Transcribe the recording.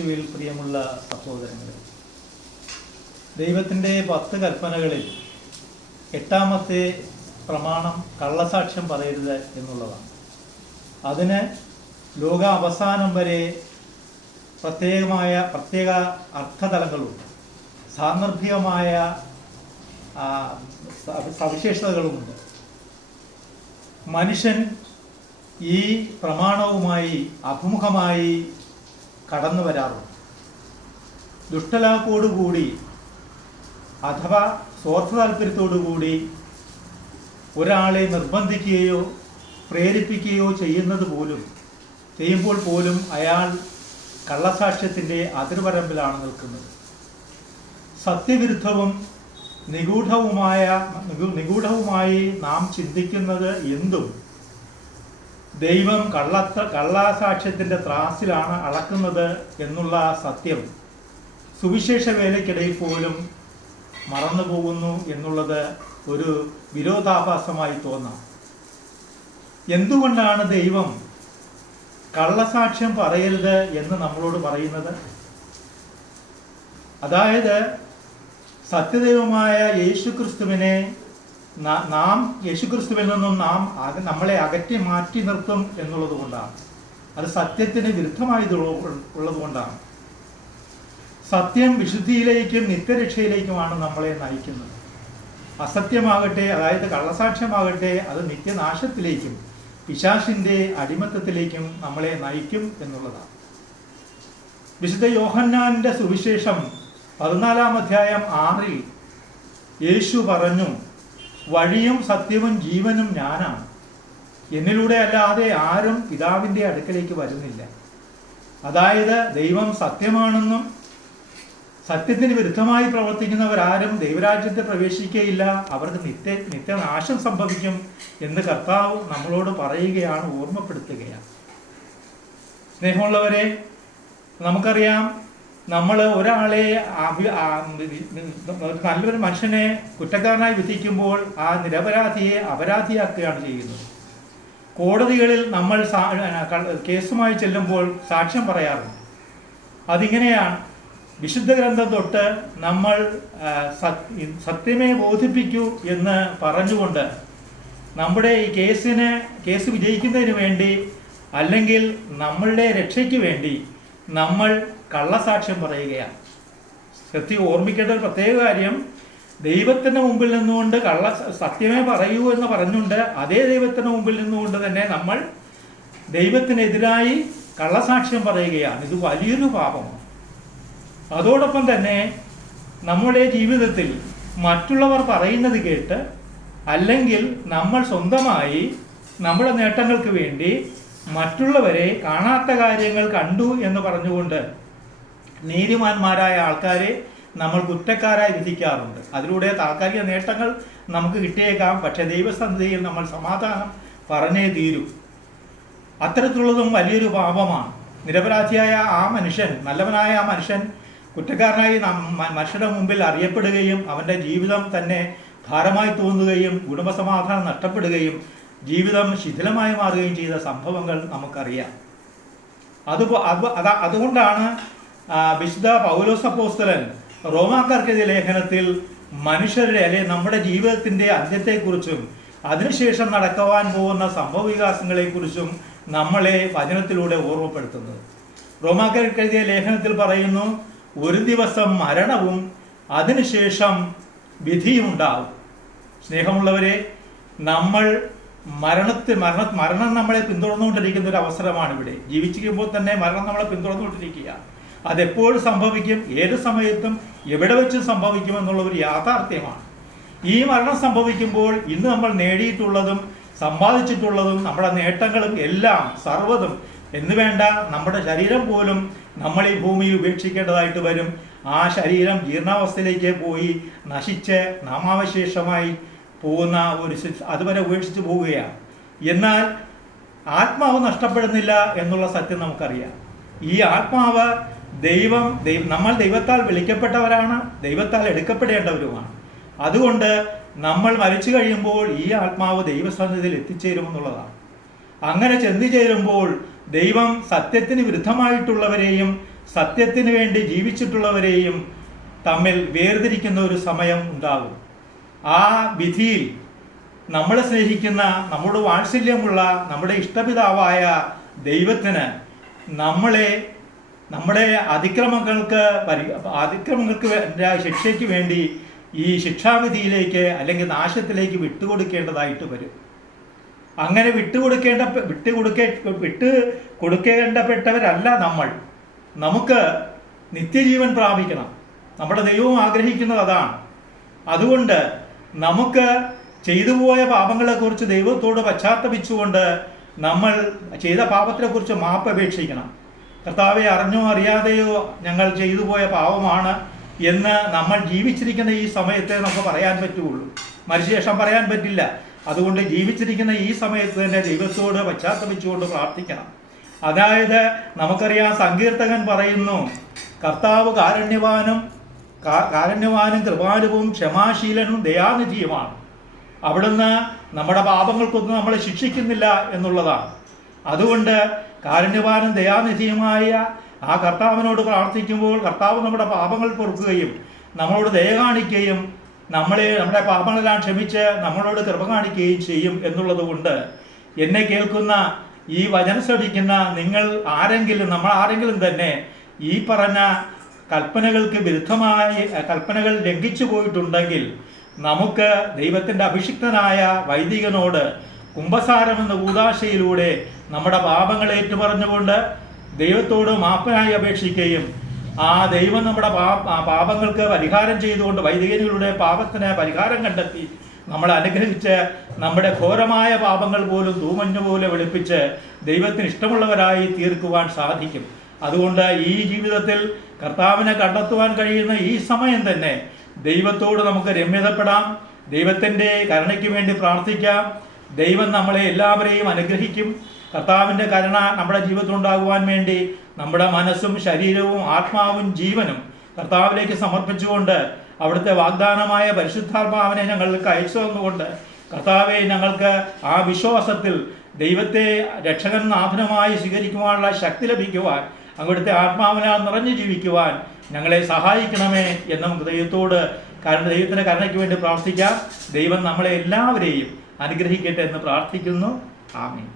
യേശുവിൽ പ്രിയമുള്ള സഹോദരങ്ങളെ, ദൈവത്തിൻ്റെ 10 കൽപ്പനകളിൽ 8ാമത്തെ പ്രമാണം കള്ളസാക്ഷ്യം പറയരുത് എന്നുള്ളതാണ്. അതിന് ലോക അവസാനം വരെ പ്രത്യേക അർത്ഥതലങ്ങളുണ്ട്, സാന്ദർഭികമായ സവിശേഷതകളുമുണ്ട്. മനുഷ്യൻ ഈ പ്രമാണവുമായി അഭിമുഖമായി കടന്നു വരാറുണ്ട്. ദുഷ്ടലാപ്പോടുകൂടി അഥവാ സ്വാർത്ഥ താല്പര്യത്തോടുകൂടി ഒരാളെ നിർബന്ധിക്കുകയോ പ്രേരിപ്പിക്കുകയോ ചെയ്യുമ്പോൾ പോലും അയാൾ കള്ളസാക്ഷ്യത്തിൻ്റെ അതിർവരമ്പിലാണ് നിൽക്കുന്നത്. സത്യവിരുദ്ധവും നിഗൂഢവുമായി നാം ചിന്തിക്കുന്നത് എന്തും ദൈവം കള്ളസാക്ഷ്യത്തിൻ്റെ ത്രാസിലാണ് അളക്കുന്നത് എന്നുള്ള സത്യം സുവിശേഷ വേലയ്ക്കിടയിൽ പോലും മറന്നുപോകുന്നു എന്നുള്ളത് ഒരു വിരോധാഭാസമായി തോന്നാം. എന്തുകൊണ്ടാണ് ദൈവം കള്ളസാക്ഷ്യം പറയരുത് എന്ന് നമ്മളോട് പറയുന്നത്? അതായത് സത്യദൈവമായ യേശുക്രിസ്തുവിൽ നിന്നും നമ്മളെ അകറ്റി മാറ്റി നിർത്തും എന്നുള്ളത് കൊണ്ടാണ്. അത് സത്യത്തിന് വിരുദ്ധമായതുള്ളത് കൊണ്ടാണ്. സത്യം വിശുദ്ധിയിലേക്കും നിത്യരക്ഷയിലേക്കുമാണ് നമ്മളെ നയിക്കുന്നത്. അസത്യമാകട്ടെ, അതായത് കള്ളസാക്ഷ്യമാകട്ടെ, അത് നിത്യനാശത്തിലേക്കും പിശാചിന്റെ അടിമത്തത്തിലേക്കും നമ്മളെ നയിക്കും എന്നുള്ളതാണ്. വിശുദ്ധ യോഹന്നാന്റെ സുവിശേഷം 14-ാം അധ്യായം 6-ൽ യേശു പറഞ്ഞു, വഴിയും സത്യവും ജീവനും ഞാനാണ്, എന്നിലൂടെ അല്ലാതെ ആരും പിതാവിൻ്റെ അടുക്കലേക്ക് വരുന്നില്ല. അതായത് ദൈവം സത്യമാണെന്നും സത്യത്തിന് വിരുദ്ധമായി പ്രവർത്തിക്കുന്നവരാരും ദൈവരാജ്യത്തിൽ പ്രവേശിക്കുകയില്ല, അവർക്ക് നിത്യനാശം സംഭവിക്കും എന്ന് കർത്താവ് നമ്മളോട് പറയുകയാണ്, ഓർമ്മപ്പെടുത്തുകയാണ്. സ്നേഹമുള്ളവരെ, നമുക്കറിയാം, നമ്മൾ ഒരാളെ നല്ലൊരു മനുഷ്യനെ കുറ്റക്കാരനായി വിധിക്കുമ്പോൾ ആ നിരപരാധിയെ അപരാധിയാക്കുകയാണ് ചെയ്യുന്നത്. കോടതികളിൽ നമ്മൾ കേസുമായി ചെല്ലുമ്പോൾ സാക്ഷ്യം പറയാറുണ്ട്. അതിങ്ങനെയാണ്. വിശുദ്ധ ഗ്രന്ഥം തൊട്ട് നമ്മൾ സത്യമേ ബോധിപ്പിക്കൂ എന്ന് പറഞ്ഞുകൊണ്ട് നമ്മുടെ ഈ കേസ് വിജയിക്കുന്നതിന് വേണ്ടി, അല്ലെങ്കിൽ നമ്മളുടെ രക്ഷയ്ക്ക് വേണ്ടി നമ്മൾ കള്ളസാക്ഷ്യം പറയുകയാണ്. ഓർമ്മിക്കേണ്ട ഒരു പ്രത്യേക കാര്യം, ദൈവത്തിൻ്റെ മുമ്പിൽ നിന്നുകൊണ്ട് സത്യമേ പറയൂ എന്ന് പറഞ്ഞുകൊണ്ട് അതേ ദൈവത്തിൻ്റെ മുമ്പിൽ നിന്നുകൊണ്ട് തന്നെ നമ്മൾ ദൈവത്തിനെതിരായി കള്ളസാക്ഷ്യം പറയുകയാണ്. ഇത് വലിയൊരു പാപമാണ്. അതോടൊപ്പം തന്നെ നമ്മുടെ ജീവിതത്തിൽ മറ്റുള്ളവർ പറയുന്നത് കേട്ട്, അല്ലെങ്കിൽ നമ്മൾ സ്വന്തമായി നമ്മുടെ നേട്ടങ്ങൾക്ക് വേണ്ടി മറ്റുള്ളവരെ കാണാത്ത കാര്യങ്ങൾ കണ്ടു എന്ന് പറഞ്ഞുകൊണ്ട് നീതിമാന്മാരായ ആൾക്കാരെ നമ്മൾ കുറ്റക്കാരായി വിധിക്കാറുണ്ട്. അതിലൂടെ താൽക്കാലിക നേട്ടങ്ങൾ നമുക്ക് കിട്ടിയേക്കാം, പക്ഷേ ദൈവസന്നിധിയിൽ നമ്മൾ സമാധാനം പറഞ്ഞേ തീരൂ. അത്തരത്തിലുള്ളതും വലിയൊരു പാപമാണ്. നിരപരാധിയായ ആ മനുഷ്യൻ, നല്ലവനായ ആ മനുഷ്യൻ കുറ്റക്കാരനായി മനുഷ്യരുടെ മുമ്പിൽ അറിയപ്പെടുകയും അവൻ്റെ ജീവിതം തന്നെ ഭാരമായി തോന്നുകയും കുടുംബസമാധാനം നഷ്ടപ്പെടുകയും ജീവിതം ശിഥിലമായി മാറുകയും ചെയ്ത സംഭവങ്ങൾ നമുക്കറിയാം. അതുകൊണ്ടാണ് വിശുദ്ധ പൗലോസ് അപ്പോസ്തലൻ റോമാക്കാർക്കെതിരെ ലേഖനത്തിൽ മനുഷ്യരുടെ, അല്ലെങ്കിൽ നമ്മുടെ ജീവിതത്തിൻ്റെ അന്ത്യത്തെക്കുറിച്ചും അതിനുശേഷം നടക്കുവാൻ പോകുന്ന സംഭവവികാസങ്ങളെക്കുറിച്ചും നമ്മളെ വചനത്തിലൂടെ ഓർമ്മപ്പെടുത്തുന്നത്. റോമാക്കാർക്കെതിരെ ലേഖനത്തിൽ പറയുന്നു, ഒരു ദിവസം മരണവും അതിനുശേഷം വിധിയും ഉണ്ടാവും. സ്നേഹമുള്ളവരെ, നമ്മൾ മരണം നമ്മളെ പിന്തുടർന്നുകൊണ്ടിരിക്കുന്ന ഒരു അവസരമാണ് ഇവിടെ. ജീവിച്ചിരിക്കുമ്പോൾ തന്നെ മരണം നമ്മളെ പിന്തുടർന്നുകൊണ്ടിരിക്കുകയാണ്. അതെപ്പോഴും സംഭവിക്കും, ഏത് സമയത്തും എവിടെ വെച്ചും സംഭവിക്കും എന്നുള്ള ഒരു യാഥാർത്ഥ്യമാണ്. ഈ മരണം സംഭവിക്കുമ്പോൾ ഇന്ന് നമ്മൾ നേടിയിട്ടുള്ളതും സമ്പാദിച്ചിട്ടുള്ളതും നമ്മുടെ നേട്ടങ്ങളും എല്ലാം സർവ്വതും എന്ന് വേണ്ട നമ്മുടെ ശരീരം പോലും നമ്മൾ ഈ ഭൂമിയിൽ ഉപേക്ഷിക്കേണ്ടതായിട്ട് വരും. ആ ശരീരം ജീർണാവസ്ഥയിലേക്ക് പോയി നശിച്ച് നാമാവശേഷമായി പോകുന്ന അതുവരെ ഉപേക്ഷിച്ച് പോവുകയാണ്. എന്നാൽ ആത്മാവ് നഷ്ടപ്പെടുന്നില്ല എന്നുള്ള സത്യം നമുക്കറിയാം. ഈ ആത്മാവ് നമ്മൾ ദൈവത്താൽ വിളിക്കപ്പെട്ടവരാണ്, ദൈവത്താൽ എടുക്കപ്പെടേണ്ടവരുമാണ്. അതുകൊണ്ട് നമ്മൾ മരിച്ചു കഴിയുമ്പോൾ ഈ ആത്മാവ് ദൈവസന്നിധിയിൽ എത്തിച്ചേരുമെന്നുള്ളതാണ്. അങ്ങനെ ചെന്നു ചേരുമ്പോൾ ദൈവം സത്യത്തിന് വിരുദ്ധമായിട്ടുള്ളവരെയും സത്യത്തിന് വേണ്ടി ജീവിച്ചിട്ടുള്ളവരെയും തമ്മിൽ വേർതിരിക്കുന്ന ഒരു സമയം ഉണ്ടാകും. ആ വിധിയിൽ നമ്മളെ സ്നേഹിക്കുന്ന, നമ്മുടെ വാത്സല്യമുള്ള, നമ്മുടെ ഇഷ്ടപിതാവായ ദൈവത്തിന് നമ്മുടെ അതിക്രമങ്ങൾക്ക് ശിക്ഷയ്ക്ക് വേണ്ടി ഈ ശിക്ഷാവിധിയിലേക്ക് അല്ലെങ്കിൽ നാശത്തിലേക്ക് വിട്ടുകൊടുക്കേണ്ടതായിട്ട് വരും. അങ്ങനെ വിട്ടുകൊടുക്കേണ്ടപ്പെട്ടവരല്ല നമ്മൾ. നമുക്ക് നിത്യജീവൻ പ്രാപിക്കണം. നമ്മുടെ ദൈവവും ആഗ്രഹിക്കുന്നത് അതാണ്. അതുകൊണ്ട് നമുക്ക് ചെയ്തുപോയ പാപങ്ങളെക്കുറിച്ച് ദൈവത്തോട് പശ്ചാത്തപിച്ചുകൊണ്ട് നമ്മൾ ചെയ്ത പാപത്തിനെക്കുറിച്ച് മാപ്പ് അപേക്ഷിക്കണം. കർത്താവെ, അറിഞ്ഞോ അറിയാതെയോ ഞങ്ങൾ ചെയ്തു പോയ പാപമാണ് എന്ന് നമ്മൾ ജീവിച്ചിരിക്കുന്ന ഈ സമയത്തെ നമുക്ക് പറയാൻ പറ്റുള്ളൂ. മനുഷ്യശേഷം പറയാൻ പറ്റില്ല. അതുകൊണ്ട് ജീവിച്ചിരിക്കുന്ന ഈ സമയത്ത് തന്നെ ദൈവത്തോട് പശ്ചാത്തപിച്ചുകൊണ്ട് പ്രാർത്ഥിക്കണം. അതായത് നമുക്കറിയാം, സങ്കീർത്തകൻ പറയുന്നു, കർത്താവ് കാരുണ്യവാനും കൃപാലുവും ക്ഷമാശീലനും ദയാനിധിയുമാണ്. അവിടുന്ന് നമ്മുടെ പാപങ്ങൾക്കൊന്നും നമ്മളെ ശിക്ഷിക്കുന്നില്ല എന്നുള്ളതാണ്. അതുകൊണ്ട് കാരുണ്യവാനും ദയാനിധിയുമായ ആ കർത്താവിനോട് പ്രാർത്ഥിക്കുമ്പോൾ കർത്താവ് നമ്മുടെ പാപങ്ങൾ പൊറുക്കുകയും നമ്മളോട് ദയ കാണിക്കുകയും നമ്മുടെ പാപങ്ങളെല്ലാം ക്ഷമിച്ച് നമ്മളോട് കൃപ കാണിക്കുകയും ചെയ്യും എന്നുള്ളത് കൊണ്ട് എന്നെ കേൾക്കുന്ന, ഈ വചനം ശ്രവിക്കുന്ന നമ്മൾ ആരെങ്കിലും തന്നെ ഈ പറഞ്ഞ കൽപ്പനകൾക്ക് വിരുദ്ധമായി കൽപ്പനകൾ ലംഘിച്ചു പോയിട്ടുണ്ടെങ്കിൽ നമുക്ക് ദൈവത്തിൻ്റെ അഭിഷിക്തനായ വൈദികനോട് കുംഭസാരമെന്ന കൂദാശയിലൂടെ നമ്മുടെ പാപങ്ങൾ ഏറ്റുപറഞ്ഞുകൊണ്ട് ദൈവത്തോട് മാപ്പനായി അപേക്ഷിക്കുകയും ആ ദൈവം നമ്മുടെ പാപങ്ങൾക്ക് പരിഹാരം ചെയ്തുകൊണ്ട് വൈദികനിലൂടെ പാപത്തിന് പരിഹാരം കണ്ടെത്തി നമ്മളെ അനുഗ്രഹിച്ച് നമ്മുടെ ഘോരമായ പാപങ്ങൾ പോലും തൂമഞ്ഞു പോലെ വെളുപ്പിച്ച് ദൈവത്തിന് ഇഷ്ടമുള്ളവരായി തീർക്കുവാൻ സാധിക്കും. അതുകൊണ്ട് ഈ ജീവിതത്തിൽ കർത്താവിനെ കണ്ടെത്തുവാൻ കഴിയുന്ന ഈ സമയം തന്നെ ദൈവത്തോട് നമുക്ക് രമ്യതപ്പെടാം. ദൈവത്തിൻ്റെ കരുണയ്ക്ക് വേണ്ടി പ്രാർത്ഥിക്കാം. ദൈവം നമ്മളെ എല്ലാവരെയും അനുഗ്രഹിക്കും. കർത്താവിൻ്റെ കരുണ നമ്മുടെ ജീവിതത്തിൽ ഉണ്ടാകുവാൻ വേണ്ടി നമ്മുടെ മനസ്സും ശരീരവും ആത്മാവും ജീവനും കർത്താവിലേക്ക് സമർപ്പിച്ചുകൊണ്ട് അവിടുത്തെ വാഗ്ദാനമായ പരിശുദ്ധാത്മാവിനെ ഞങ്ങൾക്ക് അയച്ചു തന്നുകൊണ്ട് കർത്താവെ, ഞങ്ങൾക്ക് ആ വിശ്വാസത്തിൽ ദൈവത്തെ രക്ഷകൻ നാഥനുമായി സ്വീകരിക്കുവാനുള്ള ശക്തി ലഭിക്കുവാൻ, അവിടുത്തെ ആത്മാവിനാൽ നിറഞ്ഞു ജീവിക്കുവാൻ ഞങ്ങളെ സഹായിക്കണമേ എന്ന് നമുക്ക് ദൈവത്തിൻ്റെ കരുണയ്ക്ക് വേണ്ടി പ്രാർത്ഥിക്കാം. ദൈവം നമ്മളെ എല്ലാവരെയും അനുഗ്രഹിക്കട്ടെ എന്ന് പ്രാർത്ഥിക്കുന്നു. ആമേൻ.